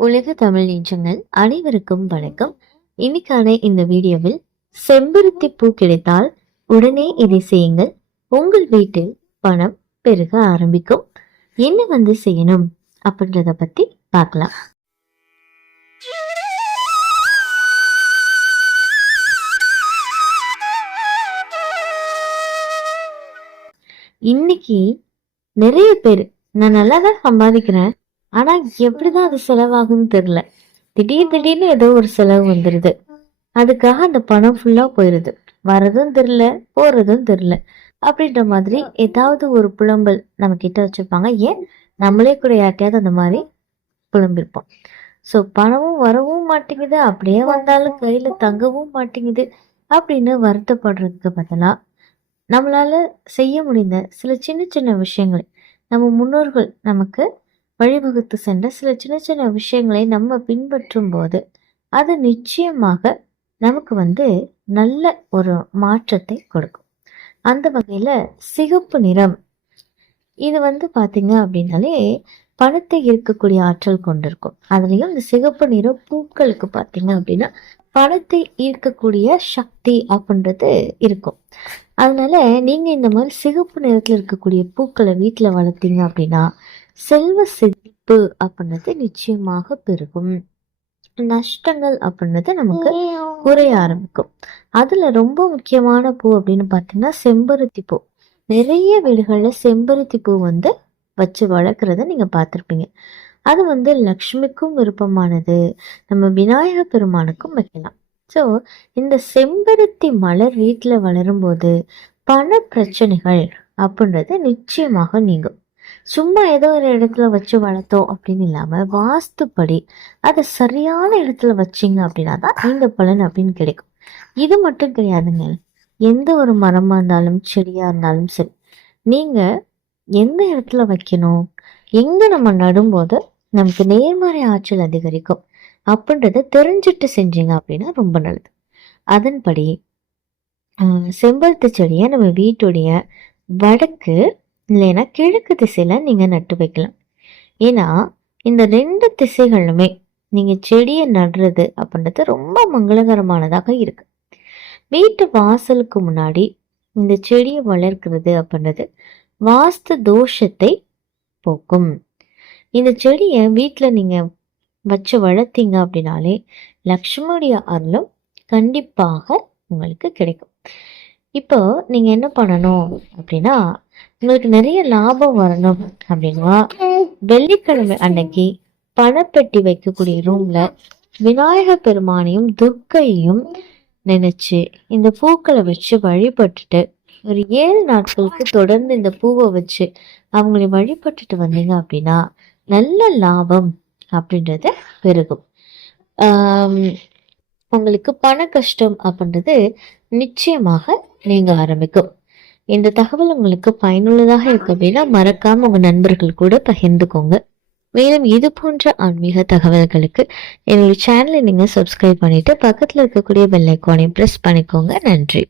உலக தமிழ் நெஞ்சங்கள் அனைவருக்கும் வணக்கம். இன்னைக்கான இந்த வீடியோவில் செம்பருத்தி பூ கிடைத்தால் உடனே இதை செய்யுங்கள். உங்கள் வீட்டில் பணம் பெருக ஆரம்பிக்கும். என்ன வந்து செய்யணும் அப்படின்றத பத்தி பார்க்கலாம். இன்னைக்கு நிறைய பேர் நான் நல்லா தான் சம்பாதிக்கிறேன் ஆனா எப்படிதான் அது செலவாகும்னு தெரியல. திடீர் திடீர்னு ஏதோ ஒரு செலவு வந்துடுது அதுக்காக அந்த பணம் ஃபுல்லா போயிருது. வரதும் தெரியல போறதும் தெரியல. அப்படின்ற மாதிரி ஏதாவது ஒரு புலம்பல் நம்ம கிட்ட வச்சிருப்பாங்க. ஏன்? நம்மளே கூட யார்ட்டையாவது அந்த மாதிரி புலம்பிருப்போம். ஸோ பணமும் வரவும் மாட்டேங்குது. அப்படியே வந்தாலும் கையில தங்கவும் மாட்டேங்குது. அப்படின்னு வருத்தப்படுறதுக்கு பதிலா நம்மளால செய்ய முடிந்த சில சின்ன சின்ன விஷயங்களை நம்ம முன்னோர்கள் நமக்கு வழிவகுத்து சென்ற சில சின்ன சின்ன விஷயங்களை நம்ம பின்பற்றும் போது அது நிச்சயமாக நமக்கு வந்து நல்ல ஒரு மாற்றத்தை கொடுக்கும். அந்த வகையில சிகப்பு நிறம் இது வந்து பாத்தீங்க அப்படின்னாலே பணத்தை ஈர்க்கக்கூடிய ஆற்றல் கொண்டிருக்கும். அதுலயும் இந்த சிகப்பு நிற பூக்களுக்கு பாத்தீங்க அப்படின்னா பணத்தை ஈர்க்கக்கூடிய சக்தி அப்படின்றது இருக்கும். அதனால நீங்க இந்த மாதிரி சிகப்பு நிறத்துல இருக்கக்கூடிய பூக்களை வீட்டுல வளர்த்தீங்க அப்படின்னா செல்வ செழிப்பு அப்படின்றது நிச்சயமாக பெருகும். நஷ்டங்கள் அப்படின்றது நமக்கு குறைய ஆரம்பிக்கும். அதுல ரொம்ப முக்கியமான பூ அப்படின்னு பார்த்தீங்கன்னா செம்பருத்தி பூ. நிறைய வீடுகள்ல செம்பருத்தி பூ வந்து வச்சு வளர்க்குறத நீங்க பார்த்துருப்பீங்க. அது வந்து லக்ஷ்மிக்கும் விருப்பமானது. நம்ம விநாயக பெருமானுக்கும் வைக்கலாம். ஸோ இந்த செம்பருத்தி மலர் வீட்டில் வளரும்போது பண பிரச்சனைகள் அப்படின்றது நிச்சயமாக நீங்கும். சும்மா ஏதோ ஒரு இடத்துல வச்சு வளர்த்தோம் அப்படின்னு இல்லாமல் வாஸ்துப்படி அதை சரியான இடத்துல வச்சிங்க அப்படின்னா தான் இந்த பலன் அப்படின்னு கிடைக்கும். இது மட்டும் கிடையாதுங்க. எந்த ஒரு மரமாக இருந்தாலும் செடியாக இருந்தாலும் சரி நீங்கள் எந்த இடத்துல வைக்கணும் எங்கே நம்ம நடும்போது நமக்கு நேர்மறை ஆற்றல் அதிகரிக்கும் அப்படின்றத தெரிஞ்சுட்டு செஞ்சீங்க அப்படின்னா ரொம்ப நல்லது. அதன்படி செம்பருத்தி செடியை நம்ம வீட்டுடைய வடக்கு இல்லைன்னா கிழக்கு திசையில நீங்க நட்டு வைக்கலாம். ஏன்னா இந்த ரெண்டு திசைகளுமே நீங்க செடியை நடுறது அப்படின்றது ரொம்ப மங்களகரமானதாக இருக்கு. வீட்டு வாசலுக்கு முன்னாடி இந்த செடியை வளர்க்கிறது அப்படின்றது வாஸ்து தோஷத்தை போக்கும். இந்த செடியை வீட்டில் நீங்க வச்சு வளர்த்தீங்க அப்படின்னாலே லக்ஷ்மியுடைய அருளும் கண்டிப்பாக உங்களுக்கு கிடைக்கும். இப்போ நீங்க என்ன பண்ணணும் அப்படின்னா உங்களுக்கு நிறைய லாபம் வரணும் அப்படின்னா வெள்ளிக்கிழமை அன்னைக்கு பணப்பெட்டி வைக்கக்கூடிய ரூம்ல விநாயகர் பெருமானையும் துர்க்கையும் நினைச்சு இந்த பூக்களை வச்சு வழிபட்டுட்டு ஒரு ஏழு நாட்களுக்கு தொடர்ந்து இந்த பூவை வச்சு அவங்களை வழிபட்டுட்டு வந்தீங்க அப்படின்னா நல்ல லாபம் அப்படின்றது பெருகும். உங்களுக்கு பண கஷ்டம் அப்படின்றது நிச்சயமாக நீங்க ஆரம்பிக்கும். இந்த தகவல் உங்களுக்கு பயனுள்ளதாக இருக்க அப்படின்னா மறக்காம உங்க நண்பர்கள் கூட பகிர்ந்துக்கோங்க. மேலும் இது போன்ற ஆன்மீக தகவல்களுக்கு என்னுடைய சேனலை நீங்கள் சப்ஸ்கிரைப் பண்ணிட்டு பக்கத்துல இருக்கக்கூடிய பெல் ஐக்கானையும் ப்ரெஸ் பண்ணிக்கோங்க. நன்றி.